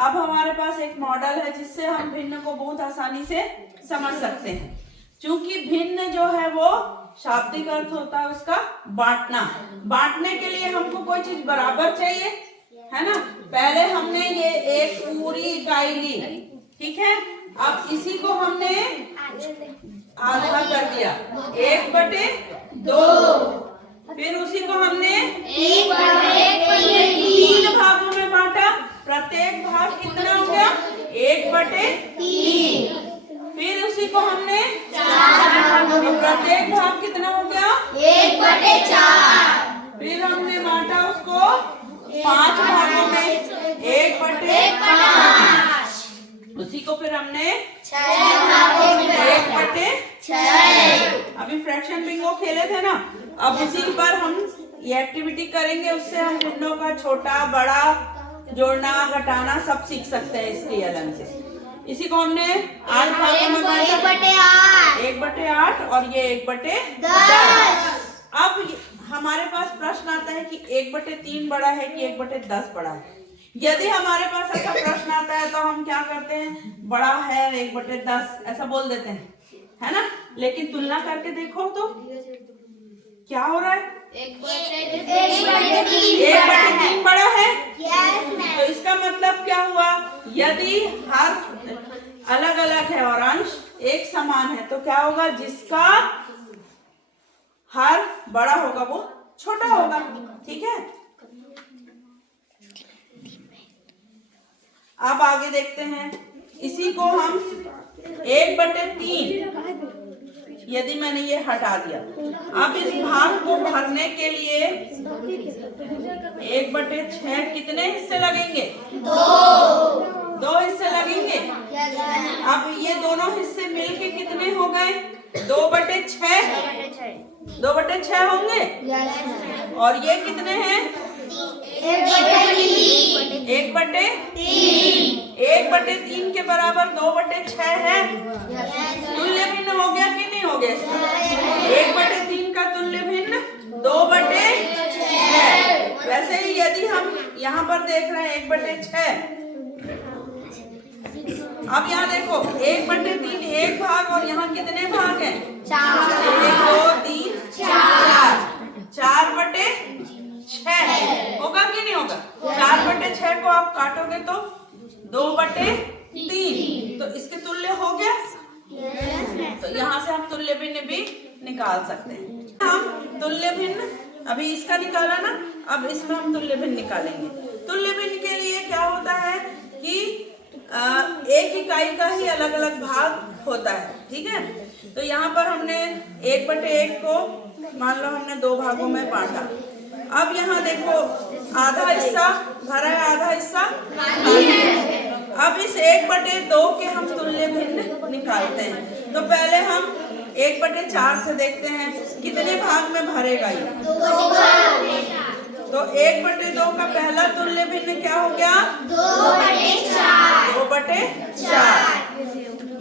अब हमारे पास एक मॉडल है जिससे हम भिन्न को बहुत आसानी से समझ सकते हैं। क्योंकि भिन्न जो है वो शाब्दिक अर्थ होता है उसका बांटना। बांटने के लिए हमको कोई चीज बराबर चाहिए, है ना। पहले हमने ये एक पूरी इकाई ली, ठीक है। अब इसी को हमने आधा कर दिया, 1/2। फिर उसी को हमने 3 भागों में बांटा। प्रत्येक भाग कितना हो गया? 1/3। फिर उसी को हमने प्रत्येक भाग कितना हो गया? 1/4। फिर हमने बांटा उसको 5 भागों में, 1/5। उसी को फिर हमने 1/6। अभी फ्रैक्शन बिंगो खेले थे ना, अब उसी पर हम ये एक्टिविटी करेंगे। उससे हम भिन्नों का छोटा बड़ा जोड़ना घटाना सब सीख सकते हैं इसके अलग से। इसी को हमने 8 भागों में बांटा, 1/8 और ये 1/10। अब हमारे पास प्रश्न आता है कि 1/3 बड़ा है कि 1/10 बड़ा है। यदि हमारे पास ऐसा प्रश्न आता है तो हम क्या करते हैं? बड़ा है 1/10 ऐसा बोल देते हैं, है ना। लेकिन तुलना करके देखो तो क्या हो रहा है? 1/3 बड़ा है। तो इसका मतलब क्या हुआ? यदि हर अलग अलग है और अंश एक समान है तो क्या होगा? जिसका हर बड़ा होगा वो छोटा होगा, ठीक है। अब आगे देखते हैं। इसी को हम 1/3, यदि मैंने ये हटा दिया, अब इस भाग को भरने के लिए 1/6 कितने हिस्से लगेंगे? 2 हिस्से लगेंगे। अब ये दोनों हिस्से मिलके कितने हो गए? 2/6। 2/6 होंगे। और ये कितने हैं? 1/3। 1/3 के बराबर 2/6 है। तुल्य भिन्न हो गया कि नहीं हो गया? 1/3 का तुल्य भिन्न 2/6। वैसे ही यदि हम यहाँ पर देख रहे हैं 1/6, अब यहाँ देखो 1/3 एक भाग और यहाँ कितने भाग हैं? 4। 1 2 3 4। 4/6 होगा कि नहीं होगा? 4/6 को आप काटोगे तो 2/3, तो इसके तुल्य हो गया। तो यहाँ से हम तुल्य भिन्न भी निकाल सकते हैं। हम तुल्य भिन्न अभी इसका निकाला ना, अब इसमें हम तुल्य भिन्न निकालेंगे। तुल्य भिन्न के लिए क्या होता है कि एक इकाई का ही अलग अलग भाग होता है, ठीक है। तो यहाँ पर हमने 1/1 को मान लो हमने 2 भागों में बांटा। अब यहाँ देखो आधा हिस्सा भरा है, आधा हिस्सा खाली है। अब इस 1/2 के हम तुल्य भिन्न निकालते हैं। तो पहले हम 1/4 से देखते हैं कितने भाग में भरेगा ये। तो 1/2 का पहला तुल्य भिन्न क्या हो गया? 2/4।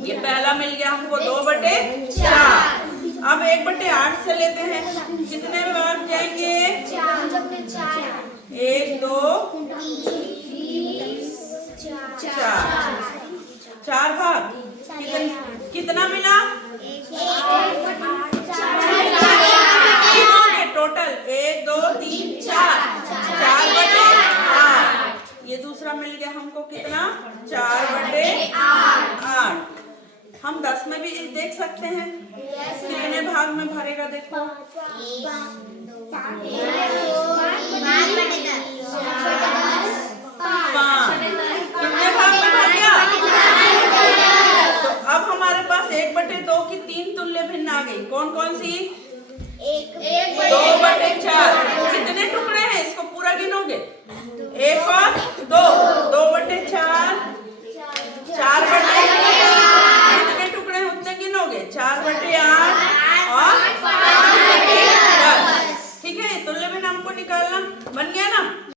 ये पहला मिल गया हमको 2/4। अब 1/8 से लेते हैं, कितने में भाग जाएंगे? 1 2 4। 4 भाग कितना मिला? टोटल 1 2 3 4। 4/8। ये दूसरा मिल गया हमको कितना? 4/8। हम 10 में भी देख सकते हैं कितने भाग में भरेगा। देखो 5 कितने भाग में भर गया? तो अब हमारे पास 1/2 की 3 तुल्य भिन्न आ गई। कौन कौन सी? 2/4। कितने टुकड़े हैं? इसको पूरा गिनोगे। 1 और 2। 2/4। 4/8। कितने टुकड़े उतने गिनोगे? 4/8 और 5/10। ठीक है, तुल्य भिन्न हमको निकालना बन गया ना।